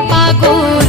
কৃষ্ণেন্দু কেঁদে পাগল হরি হরি বল